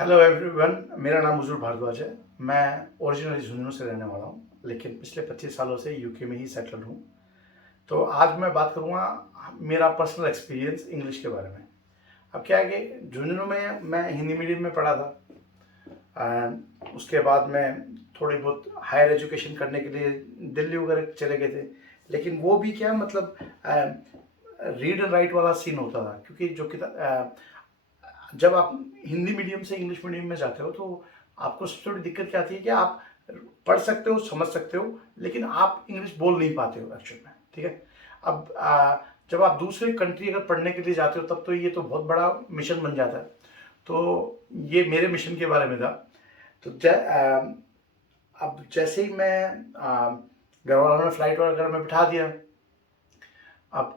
Hello everyone, मेरा नाम उज्जवल भारद्वाज है। मैं ओरिजिनली झुंझुनू से रहने वाला हूँ, लेकिन पिछले 25 सालों से यूके में ही सेटल हूँ। तो आज मैं बात करूँगा मेरा पर्सनल एक्सपीरियंस इंग्लिश के बारे में। अब क्या है कि झुंझुनू में मैं हिंदी मीडियम में पढ़ा था। उसके बाद मैं थोड़ी बहुत हायर एजुकेशन करने के लिए दिल्ली वगैरह चले गए थे। लेकिन वो भी क्या मतलब रीड एंड राइट वाला सीन होता था, क्योंकि जो किताब जब आप हिंदी मीडियम से इंग्लिश मीडियम में जाते हो तो आपको सबसे बड़ी दिक्कत क्या आती है कि आप पढ़ सकते हो, समझ सकते हो, लेकिन आप इंग्लिश बोल नहीं पाते हो एक्चुअल में। ठीक है। अब जब आप दूसरे कंट्री अगर पढ़ने के लिए जाते हो तब तो ये तो बहुत बड़ा मिशन बन जाता है। तो ये मेरे मिशन के बारे में था। तो अब जैसे ही मैं घर वालों ने फ्लाइट वगैरह में बिठा दिया। अब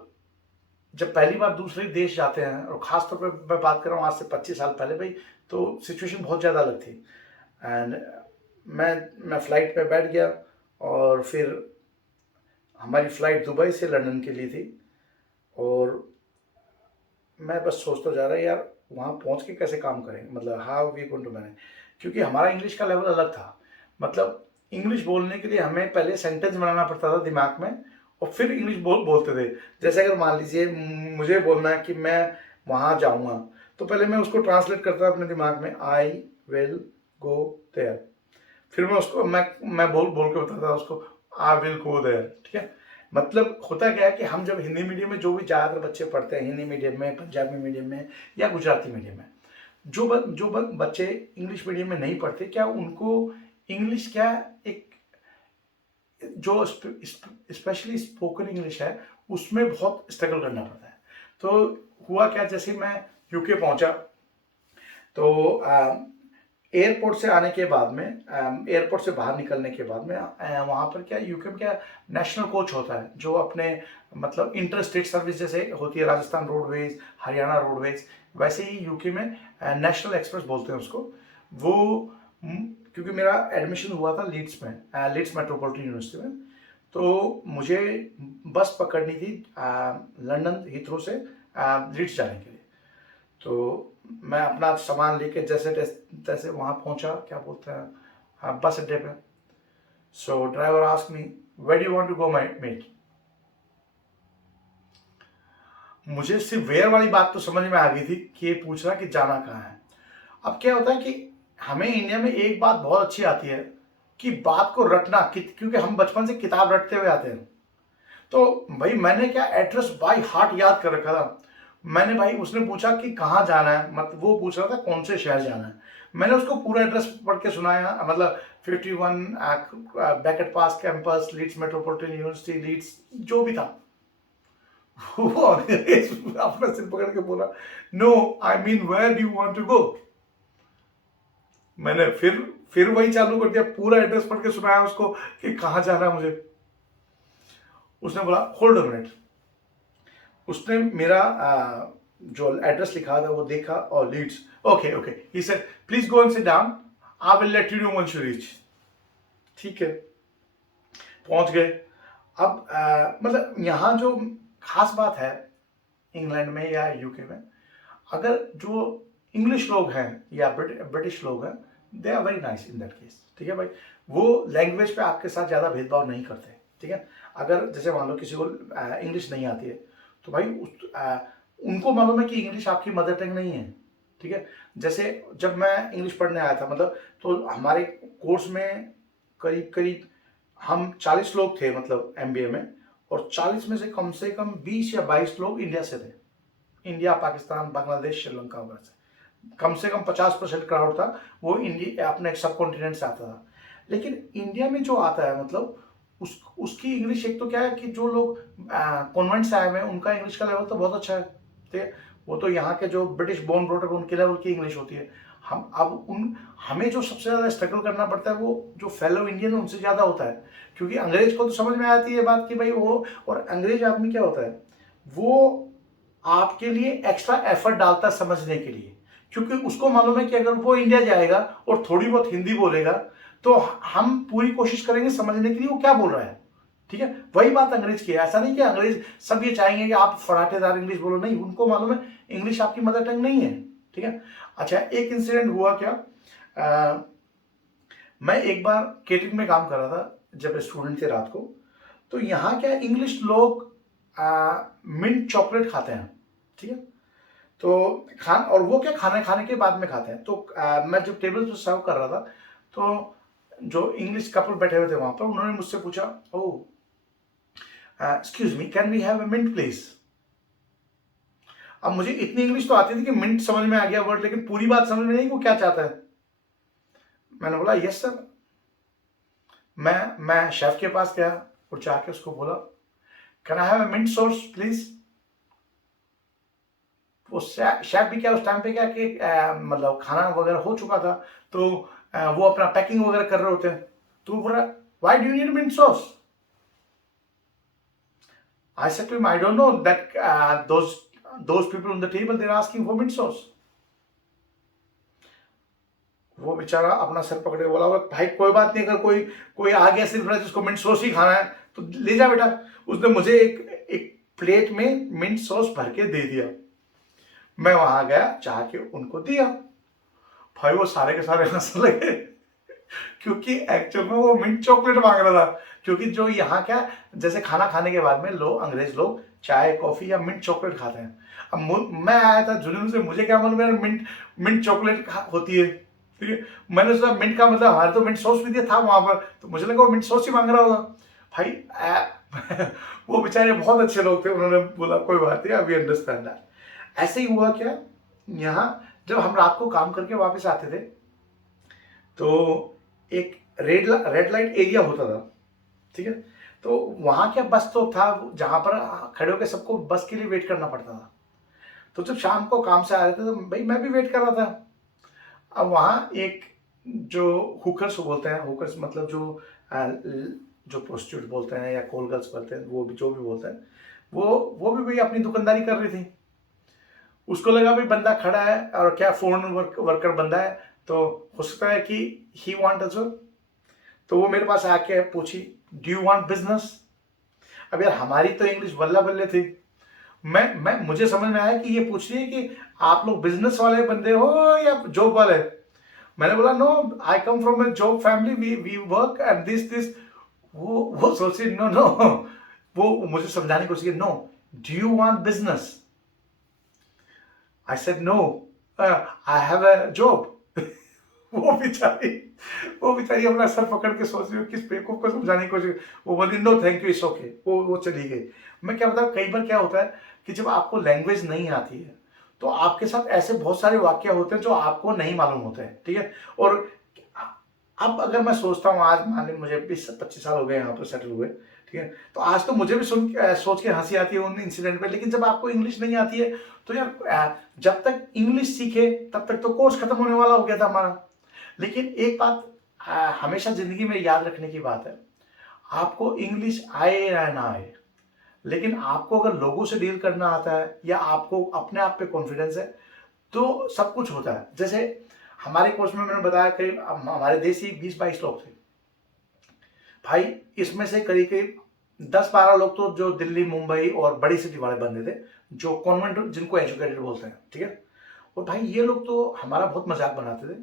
जब पहली बार दूसरे देश जाते हैं, और ख़ास तौर पे मैं बात कर रहा हूँ आज से 25 साल पहले भाई, तो सिचुएशन बहुत ज़्यादा अलग थी। एंड मैं फ़्लाइट पे बैठ गया, और फिर हमारी फ़्लाइट दुबई से लंदन के लिए थी। और मैं बस सोचता जा रहा यार वहाँ पहुँच के कैसे काम करेंगे, मतलब how we going to manage, क्योंकि हमारा इंग्लिश का लेवल अलग था। मतलब इंग्लिश बोलने के लिए हमें पहले सेंटेंस बनाना पड़ता था दिमाग में, और फिर इंग्लिश बोलते थे। जैसे अगर मान लीजिए मुझे बोलना है कि मैं वहाँ जाऊँगा, तो पहले मैं उसको ट्रांसलेट करता था अपने दिमाग में, आई विल गो देयर। फिर मैं उसको मैं बोल बोल के बताता था उसको, आई विल गो देयर। ठीक है। मतलब होता क्या है कि हम जब हिंदी मीडियम में, जो भी ज़्यादातर बच्चे पढ़ते हैं हिंदी मीडियम में, पंजाबी मीडियम में या गुजराती मीडियम में, बच्चे इंग्लिश मीडियम में नहीं पढ़ते, क्या उनको इंग्लिश क्या एक जो स्पेशली स्पोकन इंग्लिश है उसमें बहुत स्ट्रगल करना पड़ता है। तो हुआ क्या, जैसे मैं यूके पहुंचा तो एयरपोर्ट से आने के बाद में, एयरपोर्ट से बाहर निकलने के बाद में, वहाँ पर क्या यूके में क्या नेशनल कोच होता है, जो अपने मतलब इंटर स्टेट सर्विस जैसे होती है, राजस्थान रोडवेज, हरियाणा रोडवेज, वैसे ही यूके में नेशनल एक्सप्रेस बोलते हैं उसको। वो क्योंकि मेरा एडमिशन हुआ था लीड्स में, लीड्स मेट्रोपॉलिटन यूनिवर्सिटी में, तो मुझे बस पकड़नी थी लंदन हीथ्रो से लीड्स जाने के लिए। तो मैं अपना सामान लेके जैसे तैसे वहाँ पहुँचा, क्या बोलते हैं, हाँ, बस अड्डे पे। So driver ask me, where do you want to go my mate. मुझे सिर्फ वेयर वाली बात तो समझ में आ गई थी कि ये पूछ रहा कि जाना कहाँ है। अब क्या होता है कि हमें इंडिया में एक बात बहुत अच्छी आती है कि बात को रटना, क्योंकि हम बचपन से किताब रटते हुए आते हैं। तो भाई मैंने क्या एड्रेस बाय हार्ट याद कर रखा था। मैंने भाई, उसने पूछा कि कहाँ जाना है, मतलब वो पूछ रहा था कौन से शहर जाना है। मैंने उसको पूरा एड्रेस पढ़ के सुनाया, मतलब 51 बैकेट पास campus, Leeds Metropolitan University Leeds, जो भी था। वो अपना सिर पकड़ के बोला, no I mean where do you want to go. मैंने फिर वही चालू कर दिया, पूरा एड्रेस पढ़ के सुनाया उसको कि कहाँ जाना है मुझे। उसने बोला होल्ड अ मिनट। उसने मेरा जो एड्रेस लिखा था वो देखा, और leads, okay okay, he said please go and sit down, I will let you know when you reach. ठीक है, पहुंच गए। अब मतलब यहाँ जो खास बात है इंग्लैंड में या यूके में, अगर जो इंग्लिश लोग हैं या ब्रिटिश लोग हैं, they are very nice in that case. ठीक है भाई, वो लैंग्वेज पे आपके साथ ज़्यादा भेदभाव नहीं करते। ठीक है। अगर जैसे मान लो किसी को इंग्लिश नहीं आती है, तो भाई उनको मालूम है कि इंग्लिश आपकी मदर टंग नहीं है। ठीक है। जैसे जब मैं इंग्लिश पढ़ने आया था, मतलब तो हमारे कोर्स में करीब करीब हम 40 लोग थे, मतलब एमबीए में, और 40 में से कम 20 या 22 लोग इंडिया से थे। इंडिया, पाकिस्तान, बांग्लादेश, श्रीलंका वगैरह से कम 50% क्राउड था, वो इंडिया अपने सब कॉन्टिनेंट से आता था। लेकिन इंडिया में जो आता है, मतलब उसकी इंग्लिश, एक तो क्या है कि जो लोग कॉन्वेंट से आए हुए हैं उनका इंग्लिश का लेवल तो बहुत अच्छा है। ठीक है। वो तो यहाँ के जो ब्रिटिश बोर्न ब्रोटर उनके लेवल की इंग्लिश होती है। हमें जो सबसे ज़्यादा स्ट्रगल करना पड़ता है वो जो फेलो इंडियन उनसे ज़्यादा होता है, क्योंकि अंग्रेज को तो समझ में आती है बात कि भाई वो, और अंग्रेज आदमी क्या होता है, वो आपके लिए एक्स्ट्रा एफर्ट डालता है समझने के लिए, क्योंकि उसको मालूम है कि अगर वो इंडिया जाएगा और थोड़ी बहुत हिंदी बोलेगा तो हम पूरी कोशिश करेंगे समझने के लिए वो क्या बोल रहा है। ठीक है। वही बात अंग्रेज की है। ऐसा नहीं कि अंग्रेज सब ये चाहेंगे कि आप फराटेदार इंग्लिश बोलो, नहीं, उनको मालूम है इंग्लिश आपकी मदर टंग नहीं है। ठीक है। अच्छा, एक इंसिडेंट हुआ क्या, मैं एक बार केटरिंग में काम कर रहा था जब स्टूडेंट थे रात को। तो यहाँ क्या इंग्लिश लोग मिंट चॉकलेट खाते हैं, ठीक है। तो और वो क्या खाने खाने के बाद में खाते हैं। तो मैं जब टेबल पर सर्व कर रहा था, तो जो इंग्लिश कपल बैठे हुए थे वहां पर, उन्होंने मुझसे पूछा, oh excuse me, can we have a mint please. अब मुझे इतनी इंग्लिश तो आती थी कि मिंट समझ में आ गया वर्ड, लेकिन पूरी बात समझ में नहीं वो क्या चाहता है। मैंने बोला यस सर। मैं शेफ के पास गया और जाके उसको बोला, can I have a mint sauce please. वो शेफ भी क्या उस टाइम पे क्या कि मतलब खाना वगैरह हो चुका था, तो वो अपना पैकिंग वगैरह कर रहे होते हैं। तो वो बोल रहा, why do you need mint sauce. I said to him, I don't know that those people on the table, they're asking for mint sauce. वो बेचारा अपना सर पकड़े बोला, भाई कोई बात नहीं, अगर कोई कोई आ गया सिर्फ जिसको मिंट सॉस ही खाना है तो ले जा बेटा। उसने मुझे एक प्लेट में मिंट सॉस भर के दे दिया। मैं वहां गया, चाह के उनको दिया। भाई वो सारे के सारे हंसने लगे क्योंकि एक्चुअल में वो मिंट चॉकलेट मांग रहा था। क्योंकि जो यहाँ क्या, जैसे खाना खाने के बाद में लोग, अंग्रेज लोग चाय कॉफी या मिंट चॉकलेट खाते हैं। अब मैं आया था जुनून से, मुझे क्या मालूम है मिंट मिंट चॉकलेट होती है, ठीक है। मैंने सोचा मिंट का मतलब हमारे तो मिंट सॉस भी दिया था वहां पर, तो मुझे लगा वो मिंट सॉस ही मांग रहा होगा। भाई वो बेचारे बहुत अच्छे लोग थे, उन्होंने बोला कोई बात नहीं, अभी अंडरस्टैंड दैट। ऐसे ही हुआ क्या, यहाँ जब हम रात को काम करके वापस आते थे, तो एक रेड लाइट एरिया होता था, ठीक है। तो वहां क्या बस तो था जहां पर खड़े होकर सबको बस के लिए वेट करना पड़ता था। तो जब शाम को काम से आ रहे थे तो भाई मैं भी वेट कर रहा था। अब वहां एक जो हुकर्स बोलते हैं, हुकर्स मतलब जो प्रोस्टिट्यूट बोलते हैं या कॉल गर्ल्स बोलते हैं, वो भी जो भी बोलते हैं, वो भी भाई अपनी दुकानदारी कर रही थी। उसको लगा भाई बंदा खड़ा है और क्या फॉरेन वर्कर बंदा है, तो हो सकता है कि ही वांट अ जॉब। तो वो मेरे पास आके पूछी, डू यू वांट बिजनेस। अब यार हमारी तो इंग्लिश बल्ला बल्ले थी। मैं मुझे समझ में आया कि ये पूछ रही है कि आप लोग बिजनेस वाले बंदे हो या जॉब वाले। मैंने बोला no, I come from a job family, we work and this. वो सोची नो नो, वो मुझे समझाने की कोशिश की, no do you want business. I said no, I have a job. वो बेचारी वो बेचारी अपना सर पकड़ के सोच रही हो किस बेवकूफ को समझाने की कोशिश। वो बोली no thank you it's okay, वो चली गई। मैं क्या बताऊँ, कई बार क्या होता है कि जब आपको लैंग्वेज नहीं आती है तो आपके साथ ऐसे बहुत सारे वाक्य होते हैं जो आपको नहीं मालूम होते हैं, ठीक है। और अब अगर मैं सोचता हूँ, आज मान ली मुझे 20-25 साल हो गए यहाँ पर सेटल हुए, ठीक है, तो आज तो मुझे भी सोच के हंसी आती है उन इंसिडेंट पे। लेकिन जब आपको इंग्लिश नहीं आती है तो यार जब तक इंग्लिश सीखे तब तक तो कोर्स खत्म होने वाला हो गया था हमारा। लेकिन एक बात हमेशा जिंदगी में याद रखने की बात है, आपको इंग्लिश आए या ना आए, लेकिन आपको अगर लोगों से डील करना आता है या आपको अपने आप पे कॉन्फिडेंस है तो सब कुछ होता है। जैसे हमारे कोर्स में मैंने बताया करीब हमारे देश ही 20-22 लोग थे भाई। इसमें से करीब करीब 10-12 लोग तो जो दिल्ली मुंबई और बड़ी सिटी वाले बंदे थे, जो कॉन्वेंट जिनको एजुकेटेड बोलते हैं, ठीक है। और भाई ये लोग तो हमारा बहुत मजाक बनाते थे।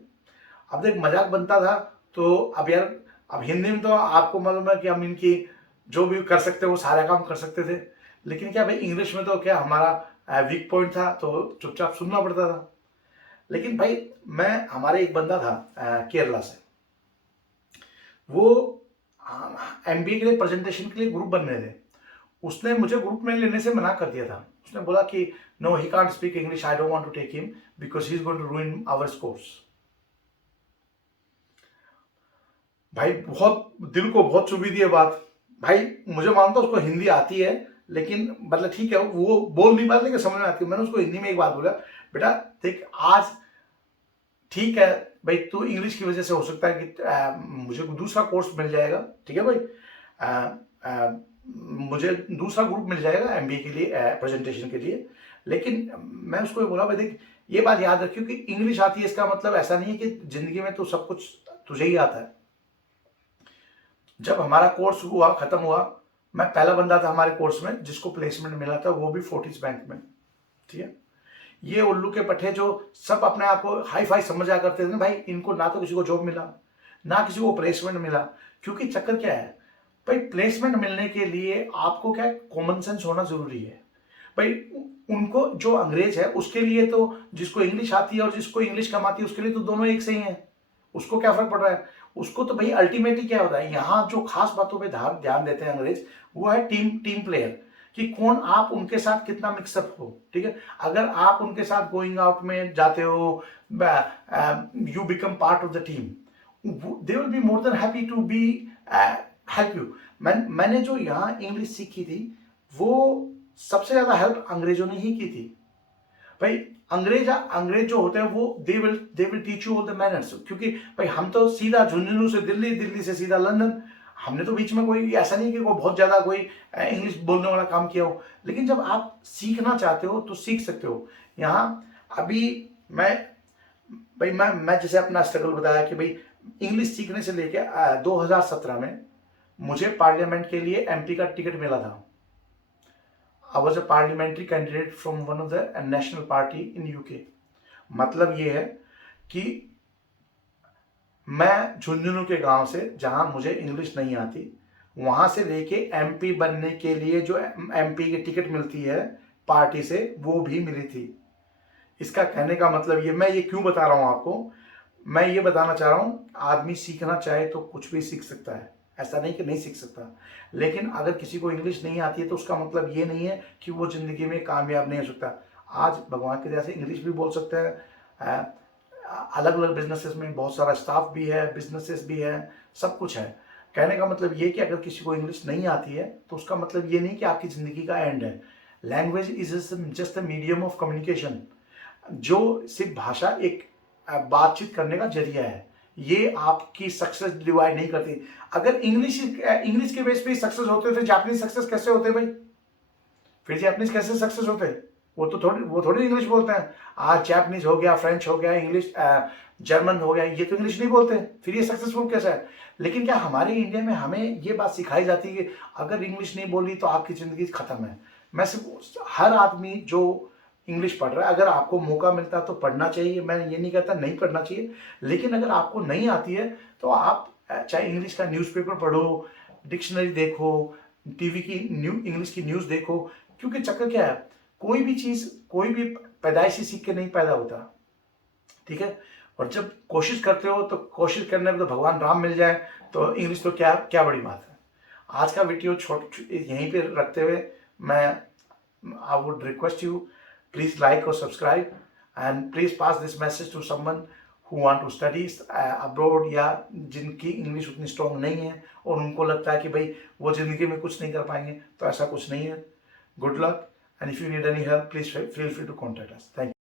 अब देख मजाक बनता था तो अब यार, अब हिंदी में तो आपको मालूम है कि हम इनकी जो भी कर सकते वो सारा काम कर सकते थे। लेकिन क्या भाई इंग्लिश में तो क्या हमारा वीक पॉइंट था, तो चुपचाप सुनना पड़ता था। लेकिन भाई मैं, हमारे एक बंदा था केरला से, वो एमबीए के लिए प्रेजेंटेशन के लिए ग्रुप बन रहे थे। उसने मुझे ग्रुप में लेने से मना कर दिया था। उसने बोला कि no he can't speak English, I don't want to take him because he is going to ruin our course. भाई बहुत दिल को बहुत चुभी दी है बात। भाई मुझे मानता उसको हिंदी आती है, लेकिन मतलब ठीक है वो बोल नहीं पाते लेकिन समझ में आती है। मैंने उसको हिंदी में एक बात बोला, बेटा देख आज ठीक है भाई, तू इंग्लिश की वजह से हो सकता है कि मुझे दूसरा कोर्स मिल जाएगा, ठीक है भाई, मुझे दूसरा ग्रुप मिल जाएगा एमबीए के लिए प्रेजेंटेशन के लिए। लेकिन मैं उसको बोला भाई देख ये बात याद रखियो कि इंग्लिश आती है इसका मतलब ऐसा नहीं है कि जिंदगी में तो सब कुछ तुझे ही आता है। जब हमारा कोर्स हुआ, खत्म हुआ, मैं पहला बंदा था हमारे कोर्स में जिसको प्लेसमेंट मिला था, वो भी फोर्टिस बैंक में, ठीक है। ये उल्लू के पट्टे जो सब अपने आप को हाई फाई समझा करते थे भाई, इनको ना तो किसी को जॉब मिला, ना किसी को प्लेसमेंट मिला। क्योंकि चक्कर क्या है भाई, प्लेसमेंट मिलने के लिए आपको क्या कॉमन सेंस होना जरूरी है भाई। उनको जो अंग्रेज है उसके लिए तो, जिसको इंग्लिश आती है और जिसको इंग्लिश कम आती है उसके लिए तो दोनों एक से ही है, उसको क्या फर्क पड़ रहा है। उसको तो भाई अल्टीमेटली क्या होता है, यहाँ जो खास बातों पे ध्यान देते हैं अंग्रेज, वो है टीम प्लेयर, कि कौन आप उनके साथ कितना मिक्सअप हो। ठीक है, अगर आप उनके साथ गोइंग आउट में जाते हो, you become part of the team, they will be more than happy to be help you. मैंने जो यहाँ इंग्लिश सीखी थी वो सबसे ज्यादा हेल्प अंग्रेजों ने ही की थी भाई। अंग्रेज जो होते हैं वो they will teach you all the manners. क्योंकि भाई हम तो सीधा झुंझुनू से दिल्ली, दिल्ली से सीधा लंदन, हमने तो बीच में कोई ऐसा नहीं कि कोई बहुत ज्यादा कोई इंग्लिश बोलने वाला काम किया हो। लेकिन जब आप सीखना चाहते हो तो सीख सकते हो। यहाँ अभी मैं जैसे अपना स्ट्रगल बताया कि भाई इंग्लिश सीखने से लेके 2017 में मुझे पार्लियामेंट के लिए एमपी का टिकट मिला था। I was a parliamentary candidate from one of the national party in UK। मतलब ये है कि मैं झुंझुनू के गांव से, जहां मुझे इंग्लिश नहीं आती, वहां से लेके एमपी बनने के लिए जो एमपी की टिकट मिलती है पार्टी से, वो भी मिली थी। इसका कहने का मतलब ये, मैं ये क्यों बता रहा हूं आपको, मैं ये बताना चाह रहा हूं, आदमी सीखना चाहे तो कुछ भी सीख सकता है, ऐसा नहीं कि नहीं सीख सकता। लेकिन अगर किसी को इंग्लिश नहीं आती है तो उसका मतलब ये नहीं है कि वो जिंदगी में कामयाब नहीं हो सकता। आज भगवान के दया से इंग्लिश भी बोल सकते हैं, अलग अलग बिजनेसेस में बहुत सारा स्टाफ भी है, बिजनेसेस भी है, सब कुछ है। कहने का मतलब ये कि अगर किसी को इंग्लिश नहीं आती है तो उसका मतलब ये नहीं कि आपकी जिंदगी का एंड है। Language is just a medium of communication, जो सिर्फ भाषा एक बातचीत करने का जरिया है, ये आपकी सक्सेस डिवाइड नहीं करती। अगर इंग्लिश के बेस पे सक्सेस होते हो, फिर जापानीज सक्सेस कैसे होते भाई? फिर जापानीज कैसे सक्सेस होते? वो थोड़ी इंग्लिश बोलते हैं। आज जापानीज हो गया, फ्रेंच हो गया, इंग्लिश जर्मन हो गया, ये तो इंग्लिश नहीं बोलते, फिर ये सक्सेसफुल कैसा है? लेकिन क्या हमारे इंडिया में हमें ये बात सिखाई जाती है कि अगर इंग्लिश नहीं बोली तो आपकी जिंदगी खत्म है? मैं सिर्फ, हर आदमी जो इंग्लिश पढ़ रहा है, अगर आपको मौका मिलता तो पढ़ना चाहिए, मैं ये नहीं कहता नहीं पढ़ना चाहिए। लेकिन अगर आपको नहीं आती है तो आप चाहे इंग्लिश का न्यूज़पेपर पढ़ो, डिक्शनरी देखो, टीवी की इंग्लिश की न्यूज़ देखो। क्योंकि चक्कर क्या है, कोई भी चीज़, कोई भी पैदाइशी सीख के नहीं पैदा होता। ठीक है, और जब कोशिश करते हो तो कोशिश करने में तो भगवान राम मिल जाए तो इंग्लिश तो क्या क्या बड़ी बात है। आज का वीडियो यहीं पे रखते हुए मैं I would request you, please like or subscribe and please pass this message to someone who want to study abroad, या जिनकी इंग्लिश उतनी स्ट्रॉन्ग नहीं है और उनको लगता है कि भाई वो जिंदगी में कुछ नहीं कर पाएंगे। तो ऐसा कुछ नहीं है। Good luck, and if you need any help please feel free to contact us. Thank you.